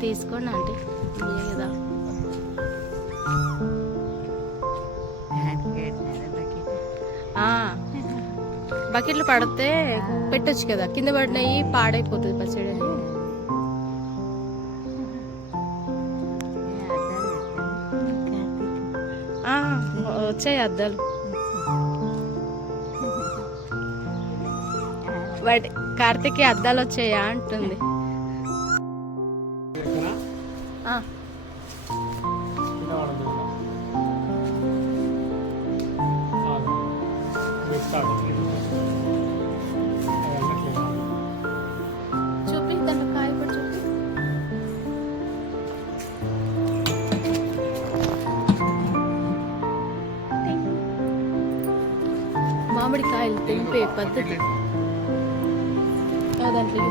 తీసుకోండి ఆంటీ. లేదా కదా. బకెట్లు పడితే పెట్టొచ్చు కదా. కింద పడినాయి పాడైపోతుంది పచ్చడి వచ్చాయి అద్దాలు. వాటి కార్తీక్ అద్దాలు వచ్చాయా అంటుంది. మామిడికాయలు తెంపే పద్ధతి ఆ, దాంట్లో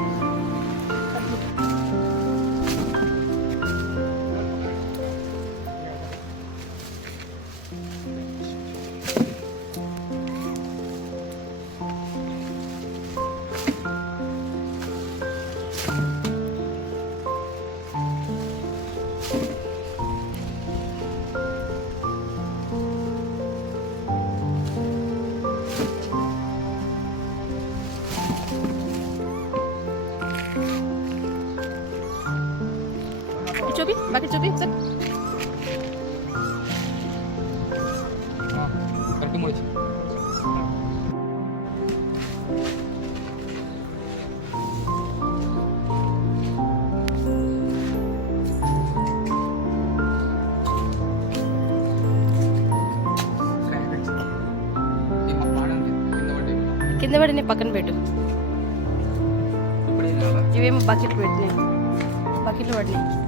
Chobi, bakit Chobi? Sir? Ah, kartu mo ito. కింద పడి నేను పక్కన పెట్టు. ఇవేమో బకెట్ పెట్టినాయి. బకెట్లు పడినాయి.